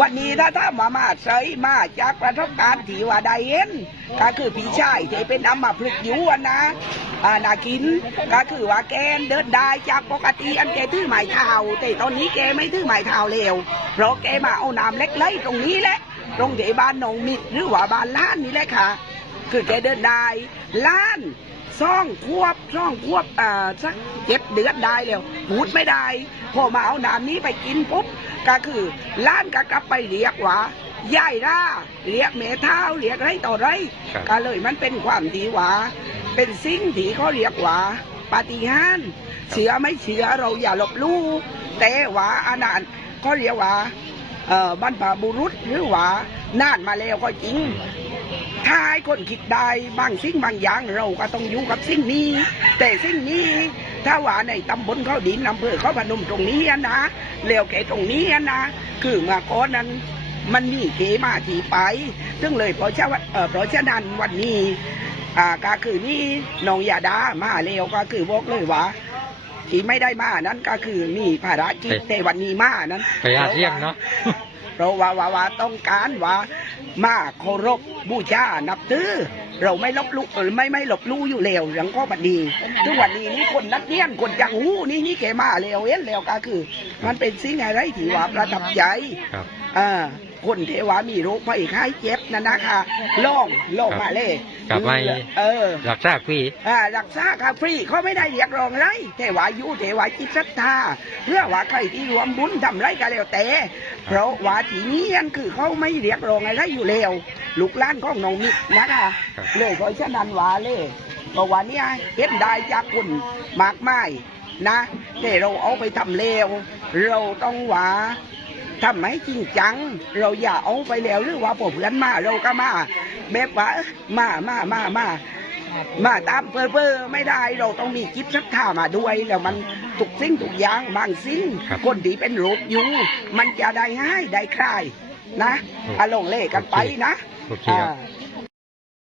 วันนี้ถ้าถ้ามามาเสยมาจากประสบการณ์ที่ว่าได้เห็นก็คือพี่ชายที่เป็นอัมพฤกษ์อยู่อะนะอานากินก็คือว่าแกเดินได้จากปกติอันแกถือไม้เท้าแต่ตอนนี้แกไม่ถือไม้เท้าแล้วเพราะแกมาเอาน้ำเล็กๆตรงนี้แหละตรงที่บ้านหนองมิดหรือว่าบ้านล้านนี่แหละค่ะ คือแกเดินได้ล้าน ซ่องควบซ่องควบอ่าสักเจ็ดเดือนได้แล้วพูดไม่ได้พอมาเอาน้ำนี้ไปกินปุ๊บก็คือล้านก็กลับไปเรียกว่าย่ายร่าเรียกเมเท้าเรียกไรต่อไรครับ ก็เลยมันเป็นความดีหว่าเป็นสิ่งที่เขาเรียกว่าปาฏิหาริย์เชื่อไม่เชื่อเราอย่าลบลู่แต่ว่าอันนั้นเขาเรียกว่าเอ่อบรรพบุรุษหรือว่านานมาแล้วก็จริง ถ้าให้คนคิดได้บางสิ่งบางอย่างเราก็ต้องอยู่กับสิ่งนี้ แต่สิ่งนี้ ถ้าว่าในตำบลเขาดินอำเภอเขาพนมตรงนี้อะนะแล้วแกตรงนี้อะนะคือเมื่อก่อนนั้นมันมีเกมาที่ไป ซึ่งเลยเพราะฉะนั้นเอ่อเพราะฉะนั้นวันนี้อ่าก็คือนี่น้องยาดามาแล้วก็คือบอกเลยว่าที่ไม่ได้มานั้นก็คือมีภารกิจเฮ้ยแต่วันนี้มานั้นพยาเที่ยงเนาะ เพราะว่าว่าว่าต้องการว่ามาเคารพบูชานับถือเราไม่ลบลู่เออไม่ไม่หลบลู่อยู่แล้วอย่างก็บัดดีทุกวันนี้นี่คนนักเรียนคนจังหูนี่นี่แกมาแล้วเห็นแล้วก็คือ มันเป็นสิ่งอะไรที่ว่าประทับใจครับอ่า คนเทวามีโรคภัยไข้เจ็บนั่นนะคะล่องล่องมาเลยกลับมาเออหลักซากพี่อ่ารักษาค่ะฟรีเขาไม่ได้เรียกร้องไรเทวาอยุเทวาจิตศรัทธาเพื่อว่าใครที่รวมบุญทำไรก็แล้วแต่ เพราะว่าที่นี้อันคือเขาไม่เรียกร้องอะไรอยู่แล้วลูกหล้านของน้องมิตรนะคะครับเลยเพราะฉะนั้นว่าเลยบอกว่าเนี่ยเห็นได้จากคุณมากมายนะแต่เราเอาไปทำเลวเราต้องว่า ทำให้จริงจัง เราอย่าเอาไปแล้วหรือว่าพอเพื่อนมาเราก็มาแบบว่าเอ้อมามามามามาตามเพ้อเพ้อไม่ได้เราต้องมีจิตศรัทธามาด้วยแล้วมันทุกสิ่งทุกอย่างบางสิ่งครับคนที่เป็นโรคอยู่มันจะได้ง่ายได้คลายนะอืมอาลงเล่กันไปนะโอเคครับอ่า